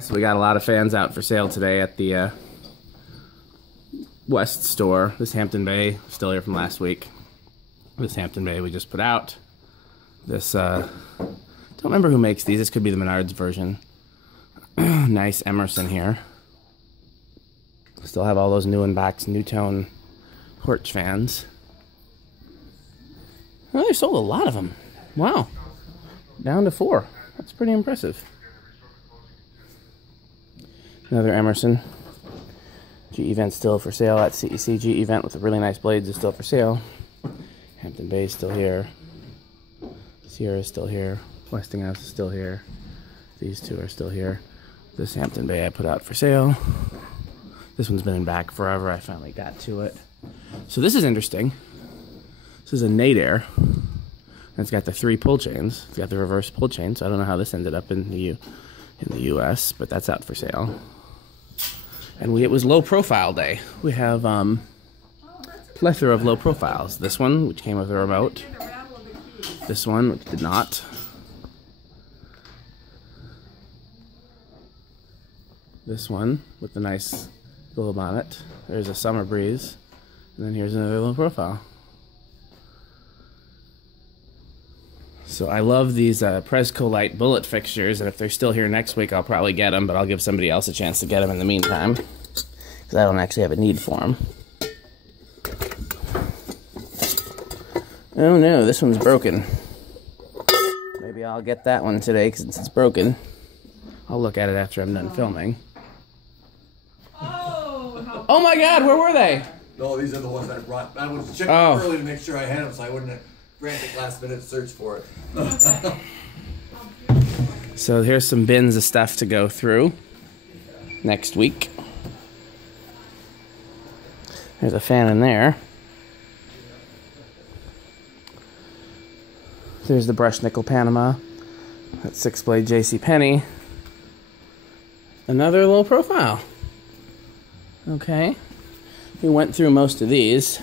So we got a lot of fans out for sale today at the West store. This Hampton Bay, still here from last week. This Hampton Bay we just put out. This, don't remember who makes these. This could be the Menards version. Nice Emerson here. Still have all those new and box new tone porch fans. Oh, they sold a lot of them. Wow. Down to 4. That's pretty impressive. Another Emerson. G event still for sale at CEC. G event with the really nice blades is still for sale. Hampton Bay is still here. Sears is still here. Westinghouse is still here. These two are still here. This Hampton Bay I put out for sale. This one's been in back forever. I finally got to it. So this is interesting. This is a Nadir. It's got the 3 pull chains. It's got the reverse pull chain, so I don't know how this ended up in the US, but that's out for sale. And it was low profile day. We have plethora of low profiles. This one, which came with a remote. This one, which did not. This one with the nice globe on it. There's a summer breeze. And then here's another low profile. So I love these Prescolite bullet fixtures, and if they're still here next week, I'll probably get them, but I'll give somebody else a chance to get them in the meantime, because I don't actually have a need for them. Oh no, this one's broken. Maybe I'll get that one today, since it's broken. I'll look at it after I'm done filming. Oh my god, where were they? No, these are the ones I brought. I was checking early to make sure I had them, so I wouldn't have frantic last minute search for it. So here's some bins of stuff to go through next week. There's a fan in there. There's the brushed nickel Panama. That 6-blade JCPenney. Another low profile. Okay. We went through most of these.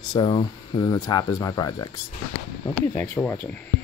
So, and then the top is my projects. Okay, thanks for watching.